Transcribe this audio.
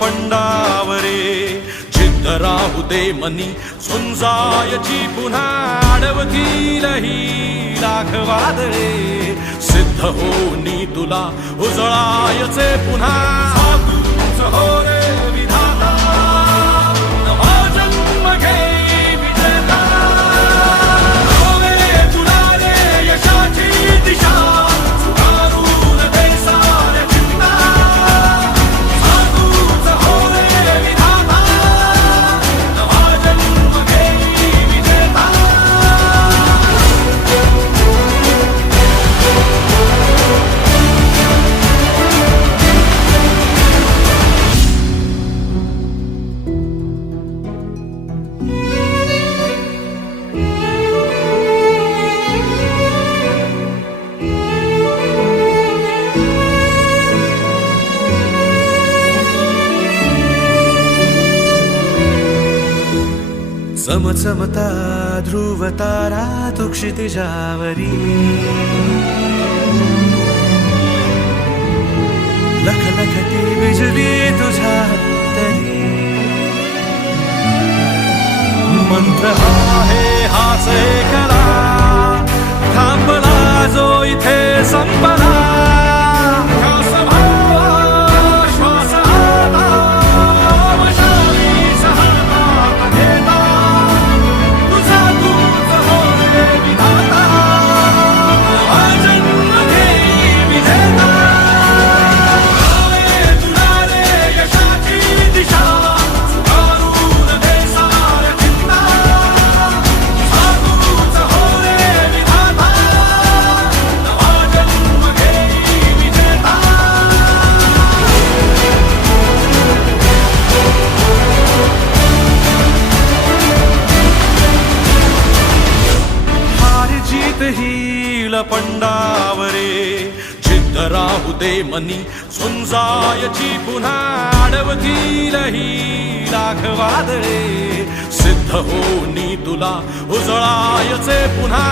पंडावरे जिद्द राहू दे मनी झुंजायची पुन्हा अडवतील ही लाख वादळे सिद्ध होनी तुला उजळायचे पुन्हा साधूच हो रे विधाता नवा जन्म घे विजेता हो रे तुला रे यशाची दिशा सुधारून दे साऱ्या चिंता साधूच हो रे विधाता नवा जन्म घे विजेता चमचमता ध्रुव तारा तू क्षितिजावरी लखलखती बिजली तुझ्या तरी मंत्र आहे हाच एकला थांबला जो इथे संपला पंडावरे जिद्द राहू दे मनी झुंजायची पुन्हा अडवतील ही लाख वादळे सिद्ध होनी तुला उजळायचे पुन्हा